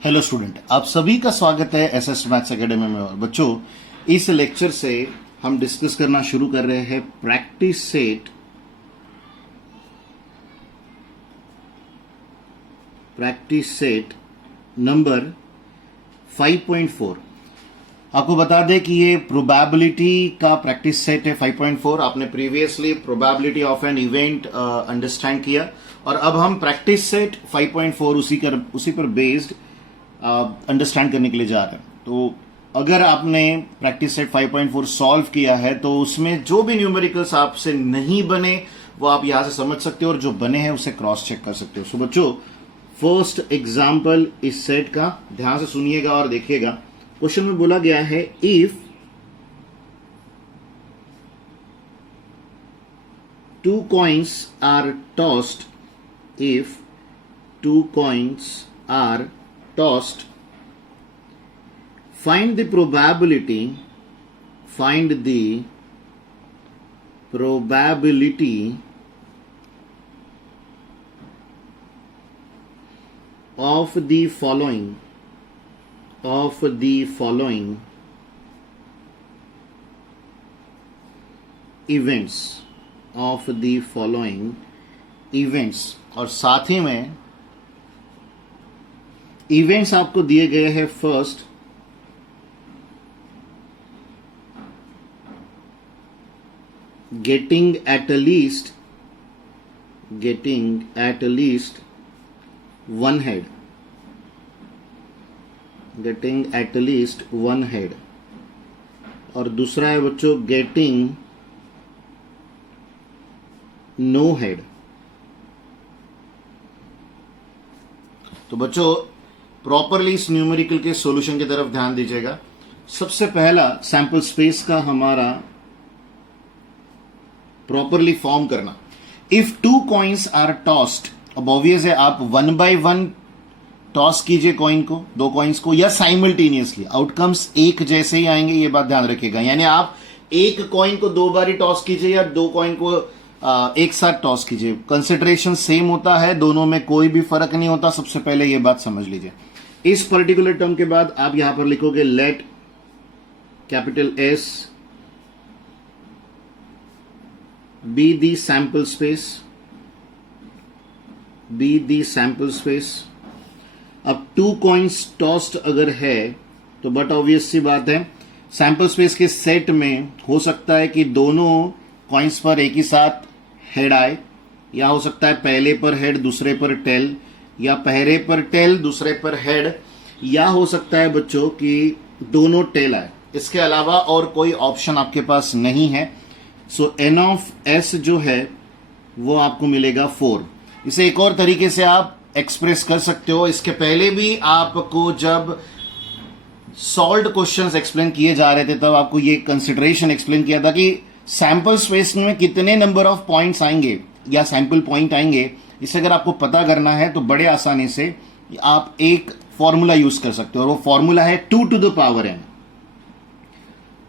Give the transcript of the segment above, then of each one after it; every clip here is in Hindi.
हेलो स्टूडेंट, आप सभी का स्वागत है एसएस मैथ्स एकेडमी में। और बच्चों, इस लेक्चर से हम डिस्कस करना शुरू कर रहे हैं प्रैक्टिस सेट नंबर 5.4। आपको बता दें कि ये प्रोबेबिलिटी का प्रैक्टिस सेट है 5.4। आपने previously probability of an event understand किया और अब हम प्रैक्टिस सेट 5.4 उसी पर बेस्ड अंडरस्टैंड करने के लिए जा रहे हैं। तो अगर आपने प्रैक्टिस सेट 5.4 सॉल्व किया है तो उसमें जो भी न्यूमेरिकल्स आपसे नहीं बने वो आप यहां से समझ सकते हो और जो बने हैं उसे क्रॉस चेक कर सकते हो। सो बच्चों, फर्स्ट एग्जाम्पल इस सेट का ध्यान से सुनिएगा और देखिएगा। क्वेश्चन में बोला गया है if two coins are tossed, if two coins are tossed, find the probability of the following events और साथ ही में इवेंट्स आपको दिए गए हैं। First, getting at least one head, और दूसरा है बच्चों getting no head। तो बच्चों, प्रॉपरली इस न्यूमेरिकल के सॉल्यूशन की तरफ ध्यान दीजिएगा। सबसे पहला सैंपल स्पेस का हमारा प्रॉपरली फॉर्म करना। If two coins are tossed, अब ऑब्वियस है आप 1 by 1 टॉस कीजिए कॉइन को, दो कॉइन्स को, या साइमल्टेनियसली, आउटकम्स एक जैसे ही आएंगे, ये बात ध्यान रखिएगा। यानी आप एक कॉइन को 2 बार ही टॉस कीजिए या 2 कॉइन को एक साथ टॉस कीजिए, कंसिडरेशन सेम होता है, दोनों में कोई भी फर्क नहीं होता। सबसे पहले ये बात समझ लीजिए। इस पर्टिकुलर टर्म के बाद आप यहां पर लिखोगे let capital S be the sample space. अब 2 कॉइन्स टॉस्ड अगर है तो बट ऑब्वियस सी बात है, सैंपल स्पेस के सेट में हो सकता है कि दोनों कॉइन्स पर एक ही साथ हेड आए, या हो सकता है पहले पर हेड दूसरे पर टेल, या पहले पर टेल दूसरे पर हेड, या हो सकता है बच्चों कि दोनों टेल आए। इसके अलावा और कोई ऑप्शन आपके पास नहीं है। सो एन ऑफ एस जो है वो आपको मिलेगा 4। इसे एक और तरीके से आप एक्सप्रेस कर सकते हो। इसके पहले भी आपको जब सॉल्व्ड क्वेश्चंस एक्सप्लेन किए जा रहे थे तब आपको ये कंसिडरेशन एक्सप्लेन किया था कि सैंपल स्पेस में कितने नंबर ऑफ पॉइंट्स आएंगे या सैंपल पॉइंट आएंगे। इसे अगर आपको पता करना है तो बड़े आसानी से आप एक फॉर्मूला यूज कर सकते हो, और वो फॉर्मूला है 2 to the power n।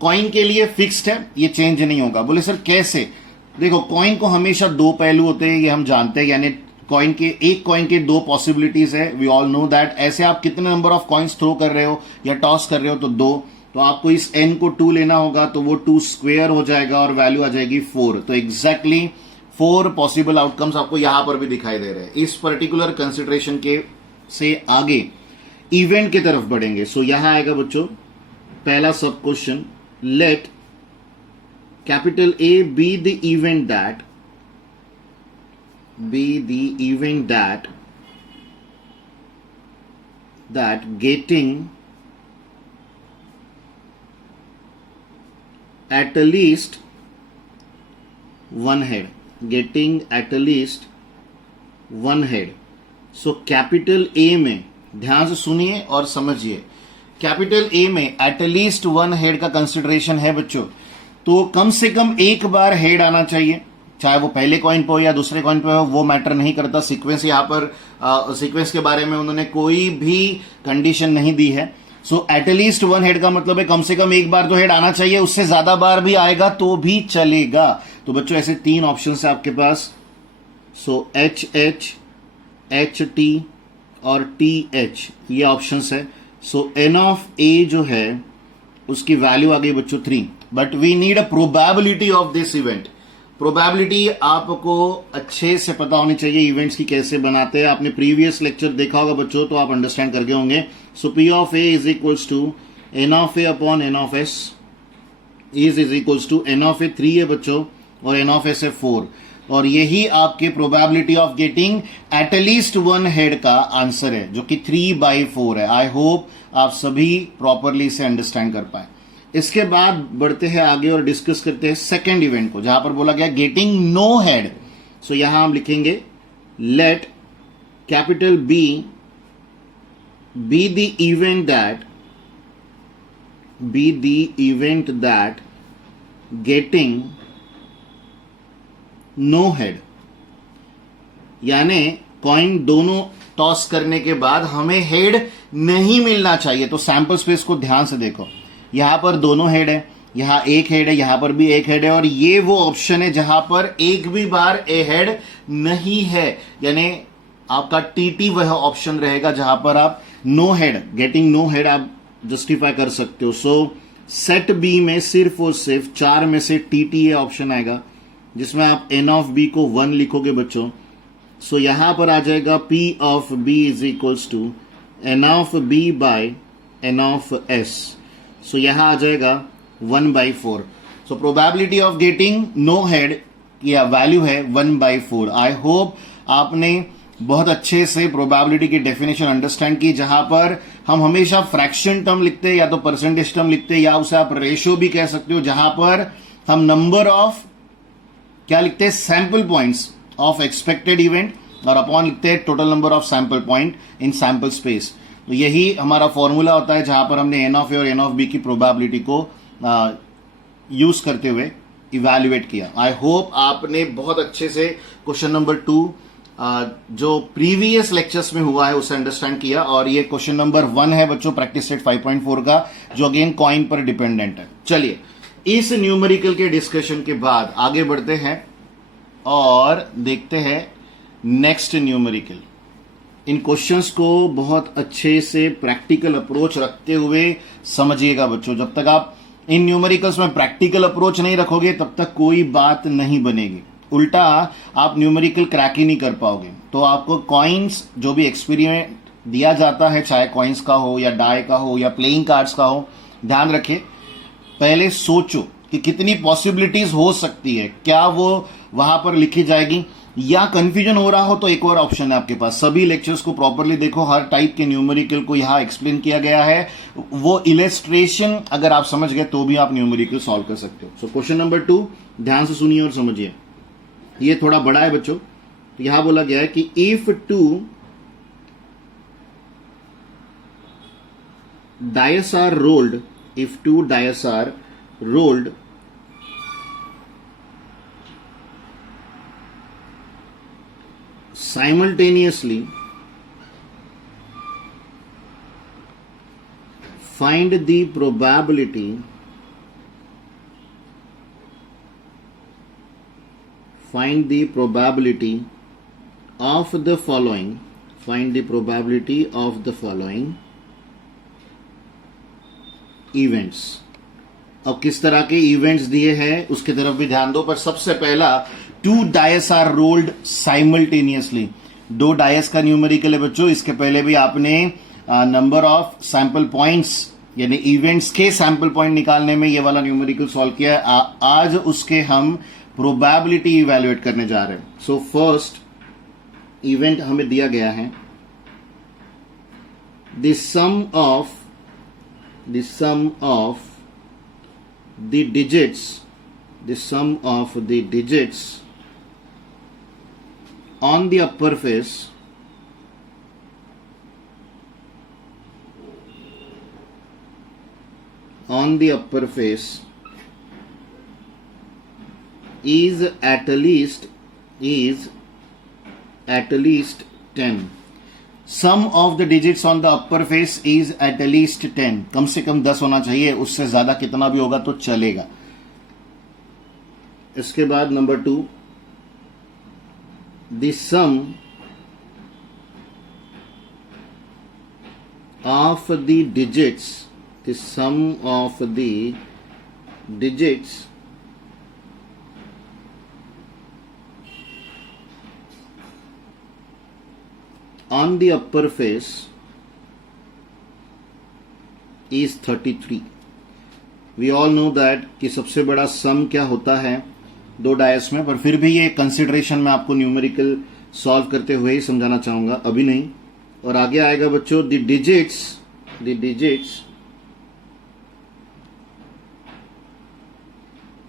Coin के लिए फिक्स्ड है, ये चेंज नहीं होगा। बोले सर कैसे? देखो, कॉइन को हमेशा 2 पहलू होते हैं, ये हम जानते हैं। यानी एक कॉइन के 2 पॉसिबिलिटीज है, वी ऑल नो दैट। ऐसे आप कितने नंबर ऑफ कॉइन्स थ्रो कर रहे हो या टॉस कर रहे हो तो 2, तो आपको इस n को 2 लेना होगा, तो वो 2 स्क्वायर हो जाएगा और वैल्यू आ जाएगी 4। तो एग्जैक्टली 4 पॉसिबल आउटकम्स आपको यहां पर भी दिखाई दे रहे हैं। इस पर्टिकुलर कंसिडरेशन के से आगे इवेंट की तरफ बढ़ेंगे। सो यहां आएगा बच्चों पहला सब question, let capital A be the event that getting at least one head। So capital A में ध्यान से सुनिए और समझिए। कैपिटल ए में एट लीस्ट 1 हेड का कंसिडरेशन है बच्चों, तो कम से कम एक बार हेड आना चाहिए, चाहे वो पहले कॉइन पे हो या दूसरे कॉइन पे हो, वो मैटर नहीं करता। सीक्वेंस यहां पर सीक्वेंस के बारे में उन्होंने कोई भी कंडीशन नहीं दी है। सो एटलीस्ट 1 हेड का मतलब है कम से कम एक बार तो हेड आना चाहिए, उससे ज्यादा बार भी आएगा तो भी चलेगा। तो बच्चों ऐसे 3 ऑप्शन है आपके पास। सो एच टी और TH ये ऑप्शंस है। सो n ऑफ A जो है उसकी वैल्यू आ गई बच्चों 3, but we need a probability of this event. Probability आपको अच्छे से पता होनी चाहिए इवेंट्स की कैसे बनाते हैं। आपने प्रीवियस लेक्चर देखा होगा बच्चों, तो आप अंडरस्टैंड करके होंगे। So P of A is equals to n of A upon n of S is equals to n of A 3 है बच्चों और n ऑफ S है 4, और यही आपके probability of getting at least one head का आंसर है, जो कि 3/4 है। आई होप आप सभी प्रॉपरली इसे अंडरस्टैंड कर पाए। इसके बाद बढ़ते हैं आगे और डिस्कस करते हैं सेकेंड इवेंट को, जहां पर बोला गया गेटिंग नो हेड। सो यहां हम लिखेंगे let capital B be the event that getting no head, यानी कॉइन दोनों टॉस करने के बाद हमें हेड नहीं मिलना चाहिए। तो सैंपल स्पेस को ध्यान से देखो, यहां पर दोनों हेड है, यहां एक हेड है, यहां पर भी एक हेड है, और ये वो ऑप्शन है जहां पर एक भी बार ए हेड नहीं है, यानी आपका TT वह ऑप्शन रहेगा जहां पर आप no head, getting no head आप जस्टिफाई कर सकते हो। सो सेट बी में सिर्फ और सिर्फ 4 में से TT ये ऑप्शन आएगा, जिसमें आप n ऑफ B को 1 लिखोगे बच्चों। सो यहां पर आ जाएगा P of B is equals to n of B by n of S। So यहां आ जाएगा 1/4। So probability of getting no head या वैल्यू है 1/4। आई होप आपने बहुत अच्छे से प्रोबेबिलिटी की डेफिनेशन अंडरस्टैंड की, जहां पर हम हमेशा फ्रैक्शन टर्म लिखते हैं या तो परसेंटेज टर्म लिखते हैं, या उसे आप रेशियो भी कह सकते हो, जहां पर हम नंबर ऑफ क्या लिखते हैं, sample points of expected event, और अपॉन लिखते हैं total number of sample point in sample space. तो यही हमारा फॉर्मूला होता है जहां पर हमने n ऑफ A और n ऑफ B की प्रोबेबिलिटी को यूज करते हुए इवैल्यूएट किया। आई होप आपने बहुत अच्छे से क्वेश्चन नंबर 2 जो प्रीवियस लेक्चर्स में हुआ है उसे अंडरस्टैंड किया, और ये क्वेश्चन नंबर 1 है बच्चों प्रैक्टिस सेट 5.4 का, जो अगेन कॉइन पर डिपेंडेंट है। चलिए इस न्यूमेरिकल के डिस्कशन के बाद आगे बढ़ते हैं और देखते हैं नेक्स्ट न्यूमेरिकल। इन क्वेश्चंस को बहुत अच्छे से प्रैक्टिकल अप्रोच रखते हुए समझिएगा बच्चों। जब तक आप इन न्यूमेरिकल्स में प्रैक्टिकल अप्रोच नहीं रखोगे तब तक कोई बात नहीं बनेगी, उल्टा आप न्यूमेरिकल क्रैक ही नहीं कर पाओगे। तो आपको कॉइन्स जो भी एक्सपेरिमेंट दिया जाता है, चाहे कॉइन्स का हो या डाई का हो या प्लेइंग कार्ड्स का हो, ध्यान रखें पहले सोचो कि कितनी पॉसिबिलिटीज हो सकती है, क्या वो वहां पर लिखी जाएगी, या कंफ्यूजन हो रहा हो तो एक और ऑप्शन है आपके पास। सभी लेक्चर्स को प्रॉपरली देखो, हर टाइप के न्यूमेरिकल को यहां एक्सप्लेन किया गया है, वो इलस्ट्रेशन अगर आप समझ गए तो भी आप न्यूमेरिकल सॉल्व कर सकते हो। सो क्वेश्चन नंबर 2 ध्यान से सुनिए और समझिए, ये थोड़ा बड़ा है बच्चों। तो यहां बोला गया है कि if 2 dice are rolled, if 2 dice are rolled simultaneously, find the probability of the following, find the probability of the following events. अब किस तरह के इवेंट्स दिए हैं उसकी तरफ भी ध्यान दो, पर सबसे पहला 2 dice are rolled simultaneously. 2 dice का न्यूमेरिकल है बच्चों। इसके पहले भी आपने नंबर ऑफ सैंपल पॉइंट्स यानी इवेंट्स के सैंपल पॉइंट निकालने में ये वाला न्यूमेरिकल सॉल्व किया है। आज उसके हम प्रोबेबिलिटी इवैल्यूएट करने जा रहे हैं। सो फर्स्ट इवेंट हमें दिया गया है the sum of the sum of the digits on the upper face is at least 10. Sum of the digits on the upper face is at least 10, कम से कम 10 होना चाहिए, उससे ज्यादा कितना भी होगा तो चलेगा। इसके बाद number 2 the sum of the digits, the sum of the digits on the upper face is 33. We all know that कि सबसे बड़ा सम क्या होता है दो डायस में, पर फिर भी ये कंसिडरेशन में आपको न्यूमेरिकल सॉल्व करते हुए ही समझाना चाहूंगा, अभी नहीं। और आगे आएगा बच्चों the digits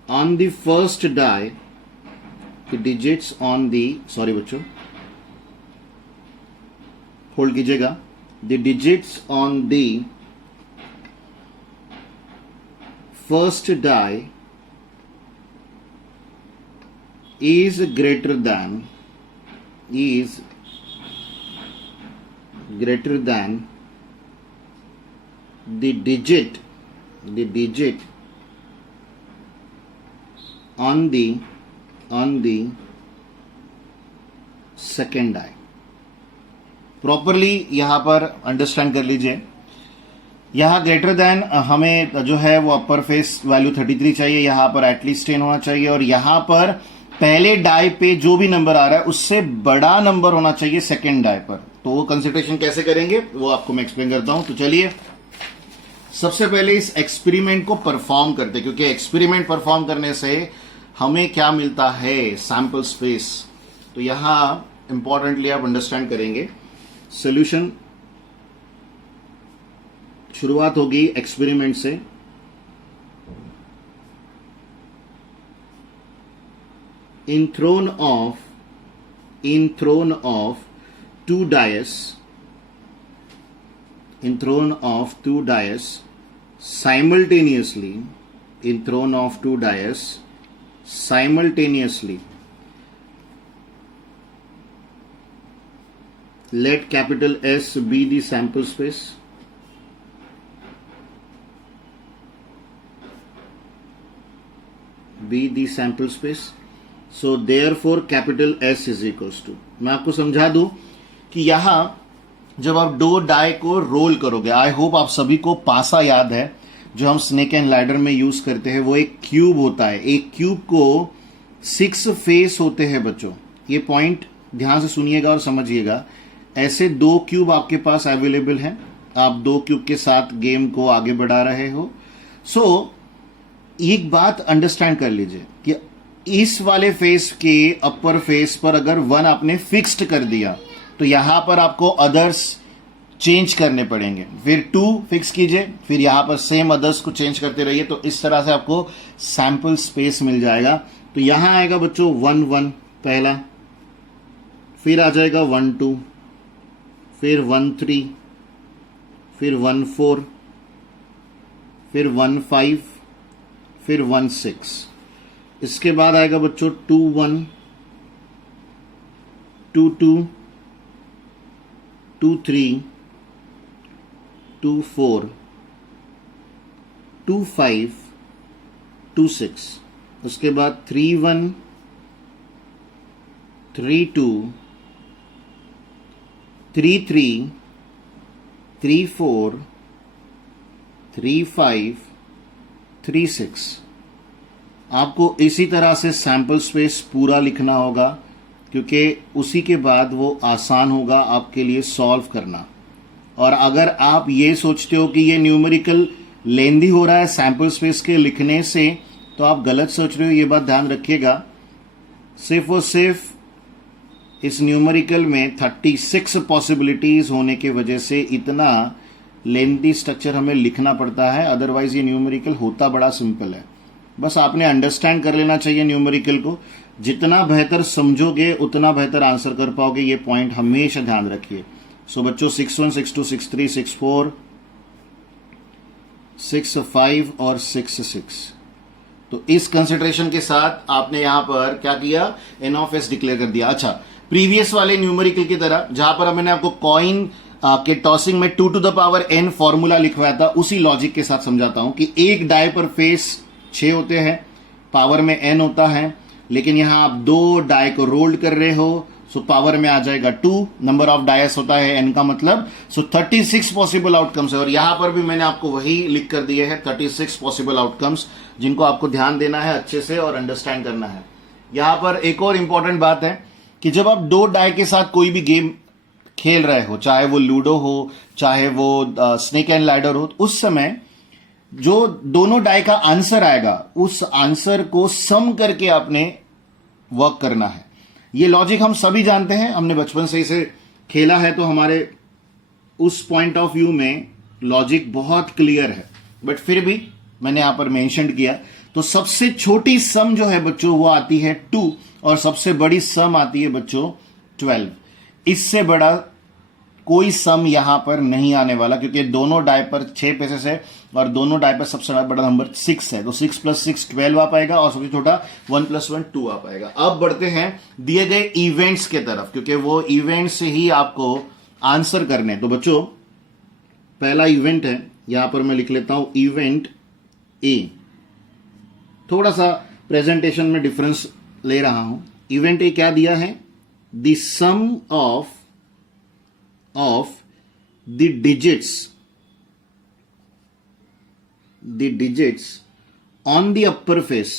on the first die, the digits on the, sorry बच्चों होल्ड कीजिएगा, the digits on the first die is greater than the digit on the second die। Properly यहां पर अंडरस्टैंड कर लीजिए, यहां ग्रेटर देन हमें जो है वो अपर फेस वैल्यू 33 चाहिए, यहां पर एटलीस्ट 10 होना चाहिए, और यहां पर पहले डाई पे जो भी नंबर आ रहा है उससे बड़ा नंबर होना चाहिए सेकेंड डाई पर। तो वो कंसिडरेशन कैसे करेंगे वो आपको मैं एक्सप्लेन करता हूं। तो चलिए सबसे पहले इस एक्सपेरिमेंट को परफॉर्म करते, क्योंकि एक्सपेरिमेंट परफॉर्म करने से हमें क्या मिलता है, सैंपल स्पेस। तो यहां इंपॉर्टेंटली आप अंडरस्टैंड करेंगे। सोल्यूशन शुरुआत होगी एक्सपेरिमेंट से। In throne of two dice simultaneously, let capital S be the sample space, so therefore capital S is equals to, मैं आपको समझा दूं कि यहां जब आप दो डाई को रोल करोगे, आई होप आप सभी को पासा याद है जो हम स्नेक एंड लैडर में यूज करते हैं, वो एक क्यूब होता है। एक क्यूब को 6 फेस होते हैं बच्चों, ये पॉइंट ध्यान से सुनिएगा और समझिएगा। ऐसे 2 क्यूब आपके पास अवेलेबल हैं, आप 2 क्यूब के साथ गेम को आगे बढ़ा रहे हो। सो एक बात अंडरस्टैंड कर लीजिए कि इस वाले फेस के अपर फेस पर अगर 1 आपने फिक्स्ड कर दिया तो यहां पर आपको अदर्स चेंज करने पड़ेंगे, फिर 2 फिक्स कीजिए, फिर यहां पर सेम अदर्स को चेंज करते रहिए, तो इस तरह से आपको सैंपल स्पेस मिल जाएगा। तो यहां आएगा बच्चों 1 1 पहला, फिर आ जाएगा 1 2, फिर 1 3, फिर 1 4, फिर 1 5, फिर 1 6। इसके बाद आएगा बच्चों 2 1, 2 2, 2 3, 2 4, 2 5, 2 6। उसके बाद 3 1, 3 2, 3 3, 3 4, 3 5, 3 6। आपको इसी तरह से सैंपल स्पेस पूरा लिखना होगा, क्योंकि उसी के बाद वो आसान होगा आपके लिए सॉल्व करना। और अगर आप ये सोचते हो कि ये न्यूमेरिकल लेंदी हो रहा है सैंपल स्पेस के लिखने से, तो आप गलत सोच रहे हो, ये बात ध्यान रखिएगा। सिर्फ और सिर्फ इस न्यूमेरिकल में 36 पॉसिबिलिटीज होने की वजह से इतना लेंदी स्ट्रक्चर हमें लिखना पड़ता है, अदरवाइज ये न्यूमेरिकल होता बड़ा सिंपल है। बस आपने अंडरस्टैंड कर लेना चाहिए न्यूमेरिकल को, जितना बेहतर समझोगे उतना बेहतर आंसर कर पाओगे, ये पॉइंट हमेशा ध्यान रखिए। सो बच्चों 6 1, 6 2, 6 3, 6 4, 6 5 और 6 6। तो इस कंसिडरेशन के साथ आपने यहां पर क्या किया, एन ऑफ एस डिक्लेयर कर दिया। अच्छा, प्रीवियस वाले न्यूमेरिकल की तरह जहां पर मैंने आपको कॉइन के टॉसिंग में 2 to the power n formula लिखवाया था, उसी लॉजिक के साथ समझाता हूं कि एक डाई पर फेस 6 होते हैं, पावर में n होता है, लेकिन यहां आप 2 डाई को रोल्ड कर रहे हो, सो पावर में आ जाएगा 2, नंबर ऑफ डायस होता है n का मतलब, सो 36 पॉसिबल आउटकम्स है। और यहां पर भी मैंने आपको वही लिख कर दिए हैं 36 पॉसिबल आउटकम्स, जिनको आपको ध्यान देना है अच्छे से और अंडरस्टैंड करना है। यहां पर एक और इंपॉर्टेंट बात है कि जब आप 2 डाई के साथ कोई भी गेम खेल रहे हो, चाहे वो लूडो हो, चाहे वो स्नेक एंड लैडर हो, उस समय जो दोनों डाई का आंसर आएगा उस आंसर को सम करके आपने वर्क करना है। ये लॉजिक हम सभी जानते हैं, हमने बचपन से इसे खेला है, तो हमारे उस पॉइंट ऑफ व्यू में लॉजिक बहुत क्लियर है। बट फिर भी मैंने यहां पर मेंशन किया, तो सबसे छोटी सम जो है बच्चों वो आती है 2 और सबसे बड़ी सम आती है बच्चों 12। इससे बड़ा कोई सम यहां पर नहीं आने वाला, क्योंकि दोनों डाई पर 6 पीसेस है और दोनों डाई पर सबसे बड़ा नंबर 6 है, तो 6 + 6 12 आ पाएगा और सबसे छोटा 1 + 1 2 आ पाएगा। अब बढ़ते हैं दिए गए इवेंट्स के तरफ, क्योंकि वो इवेंट से ही आपको आंसर करने। तो बच्चों पहला इवेंट है, यहां पर मैं लिख लेता हूं इवेंट ए। थोड़ा सा प्रेजेंटेशन में डिफरेंस ले रहा हूं। इवेंट ए क्या दिया है, the sum of the digits on the upper face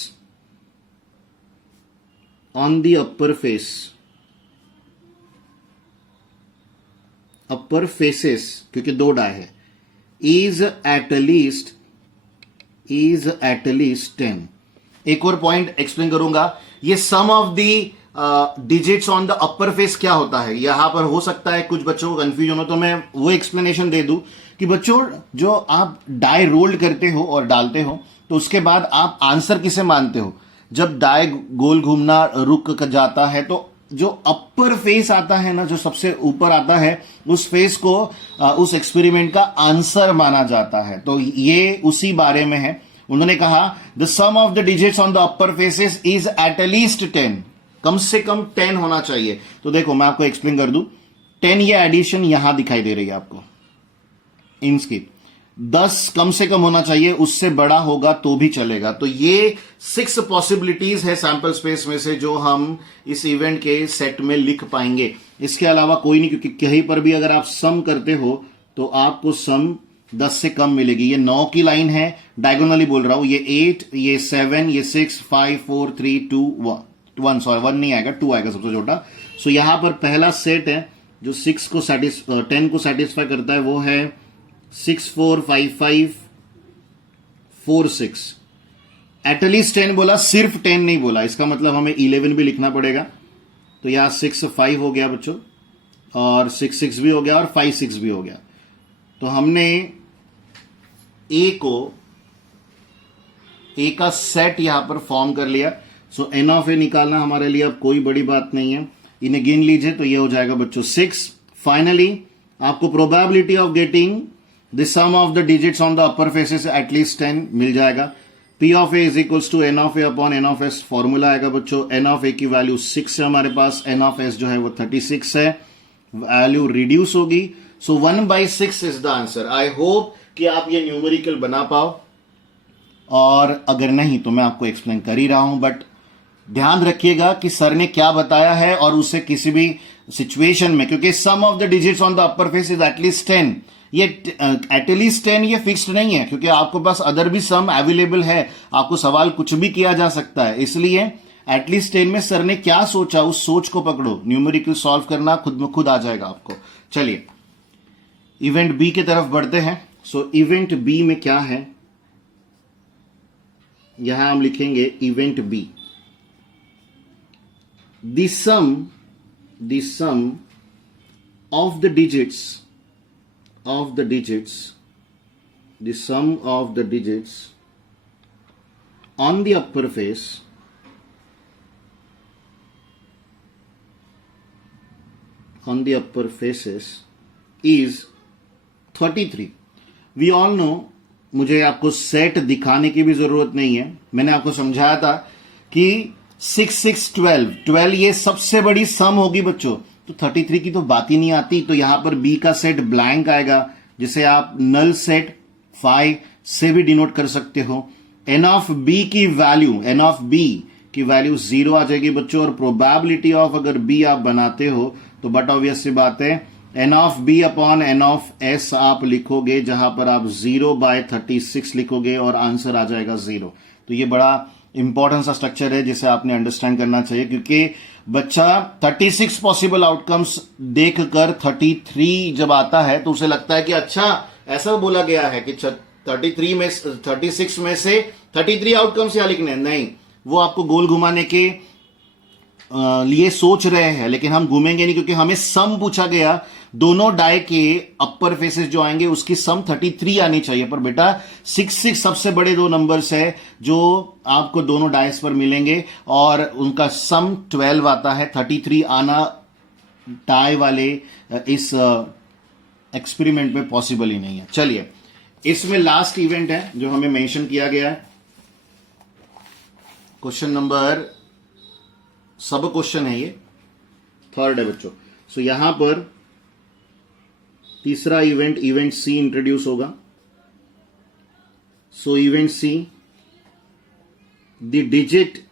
upper faces, क्योंकि 2 डाई है, is at least 10। एक और पॉइंट एक्सप्लेन करूंगा, ये sum of the digits on the upper face क्या होता है। यहां पर हो सकता है कुछ बच्चों को कंफ्यूजन हो, तो मैं वो एक्सप्लेनेशन दे दूं कि बच्चों जो आप डाई रोल करते हो और डालते हो, तो उसके बाद आप आंसर किसे मानते हो। जब डाई गोल घूमना रुक जाता है, तो जो अपर फेस आता है ना, जो सबसे ऊपर आता है, उस फेस को उस एक्सपेरिमेंट का आंसर माना जाता है। तो ये उसी बारे में है। उन्होंने कहा the sum of the digits on the upper faces is at least 10, कम से कम 10 होना चाहिए। तो देखो मैं आपको एक्सप्लेन कर दूं, 10 ये एडिशन यहां दिखाई दे रही है आपको, इनकी 10 कम से कम होना चाहिए, उससे बड़ा होगा तो भी चलेगा। तो ये 6 पॉसिबिलिटीज है सैंपल स्पेस में से जो हम इस इवेंट के सेट में लिख पाएंगे। इसके अलावा कोई नहीं, क्योंकि कहीं पर भी अगर आप सम करते हो तो आपको सम 10 से कम मिलेगी। ये 9 की लाइन है, डायगोनली बोल रहा हूं, ये 8, ये 7, ये 6, 5, 4, 3, 2, 1 सॉरी 1 नहीं आएगा, 2 आएगा सबसे छोटा। सो यहां पर पहला सेट है जो 10 को सेटिस्फाई करता है, वो है 6 4 5 5 4 6। एटलीस्ट 10 बोला, सिर्फ 10 नहीं बोला, इसका मतलब हमें 11 भी लिखना पड़ेगा। तो यहां 6 5 हो गया बच्चों, और 6 6 भी हो गया, और 5 6 भी हो गया। तो हमने ए का सेट यहां पर फॉर्म कर लिया। सो एन ऑफ ए निकालना हमारे लिए अब कोई बड़ी बात नहीं है, इन्हें गिन लीजिए, तो ये हो जाएगा बच्चों 6। फाइनली आपको probability of getting the sum of the digits on the upper faces at least 10 मिल जाएगा। P of A is equals to N of A upon N of S, formula आएगा बच्चों। एन ऑफ ए की वैल्यू 6 है हमारे पास, एन ऑफ एस जो है वो 36 है, वैल्यू रिड्यूस होगी। सो 1/6 is the answer. I hope कि आप ये न्यूमेरिकल बना पाओ, और अगर नहीं तो मैं आपको एक्सप्लेन कर ही रहा हूं, बट ध्यान रखिएगा कि सर ने क्या बताया है, और उसे किसी भी सिचुएशन में, क्योंकि sum of the digits on the upper face is at least 10, ये एटलीस्ट 10 ये फिक्स्ड नहीं है, क्योंकि आपको पास अदर भी सम अवेलेबल है, आपको सवाल कुछ भी किया जा सकता है। इसलिए एटलीस्ट 10 में सर ने क्या सोचा, उस सोच को पकड़ो, न्यूमेरिकल सॉल्व करना खुद में खुद आ जाएगा आपको। चलिए इवेंट बी की तरफ बढ़ते हैं। सो इवेंट बी में क्या है, यहां हम लिखेंगे event B, the sum of the digits on the upper face faces is 33। we all know, मुझे आपको सेट दिखाने की भी जरूरत नहीं है, मैंने आपको समझाया था कि 6 6 12 ये सबसे बड़ी सम होगी बच्चों, तो 33 की तो बात ही नहीं आती। तो यहां पर बी का सेट ब्लैंक आएगा, जिसे आप नल सेट 5 से भी डिनोट कर सकते हो। एन ऑफ बी की वैल्यू 0 आ जाएगी बच्चों, और प्रोबेबिलिटी ऑफ अगर बी आप बनाते हो तो बट ऑब्वियस सी बात है n of B upon N of S आप लिखोगे, जहां पर आप 0/36 लिखोगे और आंसर आ जाएगा 0। तो ये बड़ा इंपॉर्टेंट सा स्ट्रक्चर है जिसे आपने अंडरस्टैंड करना चाहिए, क्योंकि बच्चा 36 पॉसिबल आउटकम्स देखकर 33 जब आता है तो उसे लगता है कि अच्छा ऐसा बोला गया है कि 36 में से 33 आउटकम्स यहां लिखने हैं। नहीं, वो आपको गोल घुमाने के लिए सोच रहे हैं, लेकिन हम घूमेंगे नहीं, क्योंकि हमें सम पूछा गया। दोनों डाई के अपर फेसेस जो आएंगे उसकी सम 33 आनी चाहिए, पर बेटा 66 सबसे बड़े दो नंबर्स है जो आपको दोनों डाइस पर मिलेंगे और उनका सम 12 आता है। 33 आना डाई वाले इस एक्सपेरिमेंट में पॉसिबल ही नहीं है। चलिए, इसमें लास्ट इवेंट है जो हमें मेंशन किया गया है, क्वेश्चन नंबर, सब क्वेश्चन है, ये 3rd है बच्चों। सो यहां पर तीसरा इवेंट सी इंट्रोड्यूस होगा। So event C, the digit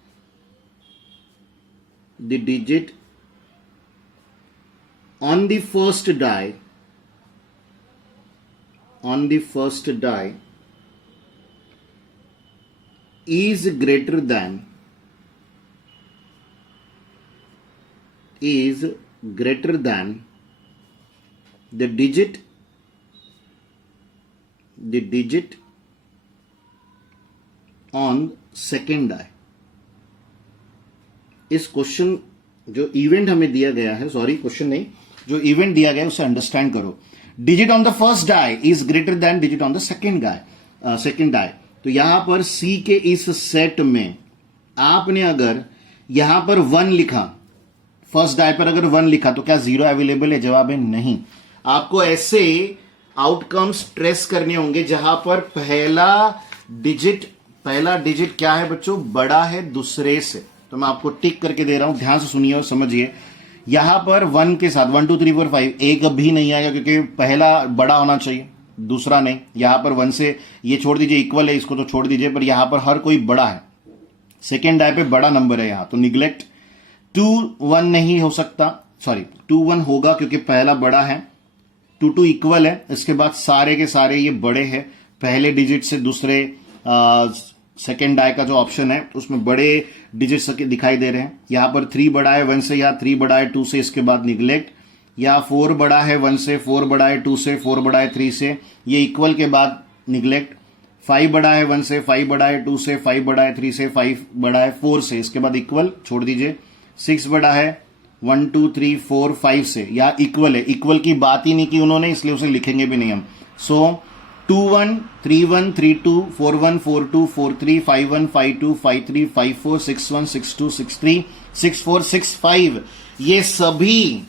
on the first die is greater than the digit on second die। इस क्वेश्चन जो इवेंट हमें दिया गया है, सॉरी क्वेश्चन नहीं, जो इवेंट दिया गया है उसे अंडरस्टैंड करो। Digit on the first die is greater than digit on the second die. तो यहां पर सी के इस सेट में आपने अगर यहां पर 1 लिखा, फर्स्ट डाई पर अगर 1 लिखा तो क्या 0 अवेलेबल है? जवाब है नहीं। आपको ऐसे आउटकम्स ट्रेस करने होंगे जहां पर पहला डिजिट क्या है बच्चों? बड़ा है दूसरे से। तो मैं आपको टिक करके दे रहा हूं, ध्यान से सुनिए और समझिए। यहां पर 1 के साथ 1 2 3 4 5 एक भी नहीं आएगा, क्योंकि पहला बड़ा होना चाहिए, दूसरा नहीं। यहां पर 1 से ये छोड़ दीजिए, इक्वल है, इसको तो छोड़ दीजिए, पर यहां पर हर कोई बड़ा है। सेकेंड डाई पे बड़ा नंबर है यहां, तो निग्लेक्ट। 2 1 नहीं हो सकता, सॉरी 2 1 होगा क्योंकि पहला बड़ा है। 2 2 इक्वल है, इसके बाद सारे के सारे ये बड़े हैं। पहले डिजिट से दूसरे सेकेंड डाई का जो ऑप्शन है उसमें बड़े डिजिट्स दिखाई दे रहे हैं। यहां पर 3 बड़ा है 1 से, या 3 बड़ा है 2 से, इसके बाद निग्लेक्ट। या 4 बड़ा है 1 से, 4 बड़ा है 2 से, 4 बड़ा है 3 से, ये इक्वल के बाद निग्लेक्ट। 5 बड़ा है 1 से, 5 बड़ा है 2 से, 5 बड़ा है 3 से, 5 बड़ा है 4 से, इसके बाद इक्वल छोड़ दीजिए। 6 बड़ा है 1 2 3 4 5 से, या इक्वल है, इक्वल की बात ही नहीं की उन्होंने, इसलिए उसे लिखेंगे भी नहीं हम। सो 2 1 3 1 3 2 4 1 4 2 4 3 5 1 5 2 5 3 5 4 6 1 6 2 6 3 6 4 6 5, ये सभी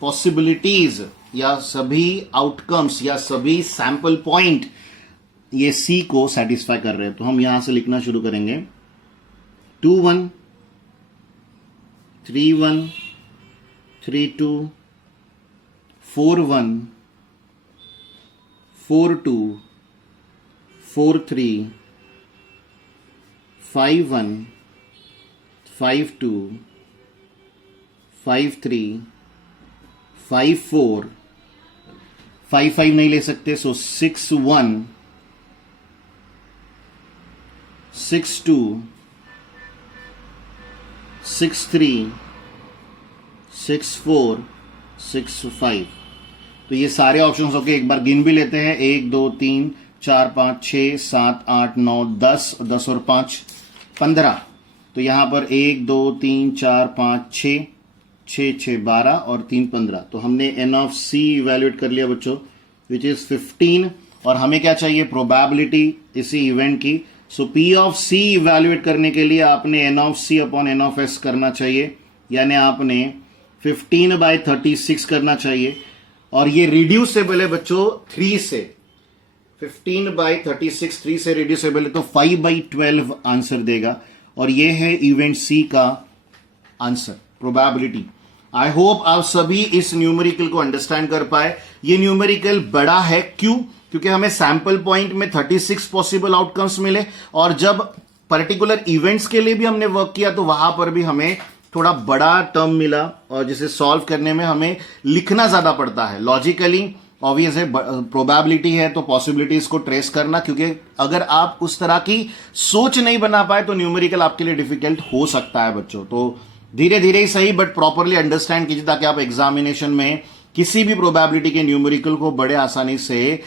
पॉसिबिलिटीज या सभी आउटकम्स या सभी सैंपल पॉइंट ये सी को सेटिस्फाई कर रहे हैं। तो हम यहां से लिखना शुरू करेंगे। 2 1 3 1 3 2 4 1 4 2 4 3 5 1 5 2 5 3 5 4 5 5 नहीं ले सकते, सो 6 1 6 2 6 3 6 4 6 5। तो ये सारे ऑप्शंस होके एक बार गिन भी लेते हैं। 1 2 3 4 5 6 7 8 9 10 10 और 5 15। तो यहां पर 1 2 3 4 5 6 6 6 12 और 3 15। तो हमने एन ऑफ सी इवेल्युएट कर लिया बच्चों, विच इज 15। और हमें क्या चाहिए? प्रोबेबिलिटी इसी इवेंट की। So P of C evaluate करने के लिए आपने n of C upon N of S करना चाहिए, यानी आपने 15/36 करना चाहिए। और ये रिड्यूसेबल है बच्चों 3 से। 15/36 3 से रिड्यूसेबल है, तो 5/12 आंसर देगा। और ये है इवेंट सी का आंसर, प्रोबेबिलिटी। आई होप आप सभी इस न्यूमेरिकल को अंडरस्टैंड कर पाए। ये न्यूमेरिकल बड़ा है, क्यों? क्योंकि हमें सैंपल पॉइंट में 36 पॉसिबल आउटकम्स मिले, और जब पर्टिकुलर इवेंट्स के लिए भी हमने वर्क किया तो वहां पर भी हमें थोड़ा बड़ा टर्म मिला और जिसे सॉल्व करने में हमें लिखना ज्यादा पड़ता है। लॉजिकली ऑब्वियस है, प्रोबेबिलिटी है तो पॉसिबिलिटीज को ट्रेस करना, क्योंकि अगर आप उस तरह की सोच नहीं बना पाए तो न्यूमेरिकल आपके लिए डिफिकल्ट हो सकता है बच्चों। तो धीरे धीरे ही सही बट प्रॉपरली अंडरस्टैंड कीजिए ताकि आप एग्जामिनेशन में किसी भी प्रोबेबिलिटी के न्यूमेरिकल को बड़े आसानी से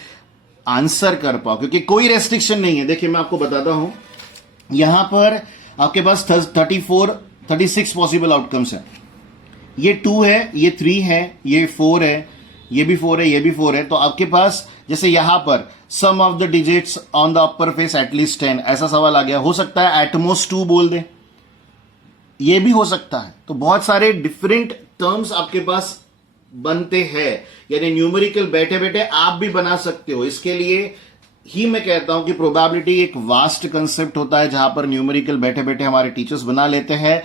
आंसर कर पाओ, क्योंकि कोई रेस्ट्रिक्शन नहीं है। देखिए मैं आपको बताता हूं, यहां पर आपके पास 36 पॉसिबल आउटकम्स है। ये 2 है, ये 3 है, ये 4 है, ये भी 4 है, ये भी 4 है। तो आपके पास जैसे यहां पर sum of the digits on the upper face at least 10 ऐसा सवाल आ गया, हो सकता है एटमोस्ट 2 बोल दे, ये भी हो सकता है। तो बहुत सारे डिफरेंट टर्म्स आपके पास बनते हैं, यानी न्यूमेरिकल बैठे बैठे आप भी बना सकते हो। इसके लिए ही मैं कहता हूं कि प्रोबेबिलिटी एक वास्ट कंसेप्ट होता है जहां पर न्यूमेरिकल बैठे बैठे हमारे टीचर्स बना लेते हैं,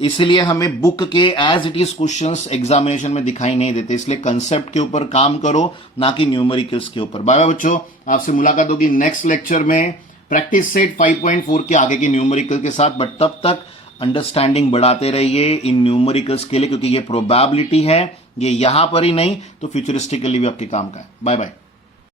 इसलिए हमें बुक के as it is questions examination में दिखाई नहीं देते। इसलिए कंसेप्ट के ऊपर काम करो, ना कि न्यूमेरिकल्स के ऊपर। बाय बाय बच्चों, आपसे मुलाकात होगी नेक्स्ट लेक्चर में प्रैक्टिस सेट 5.4 के आगे के न्यूमेरिकल के साथ। बट तब तक अंडरस्टैंडिंग बढ़ाते रहिए इन न्यूमेरिकल्स के लिए, क्योंकि ये प्रोबेबिलिटी है, ये यहां पर ही नहीं तो फ्यूचरिस्टिकली भी आपके काम का है। Bye bye.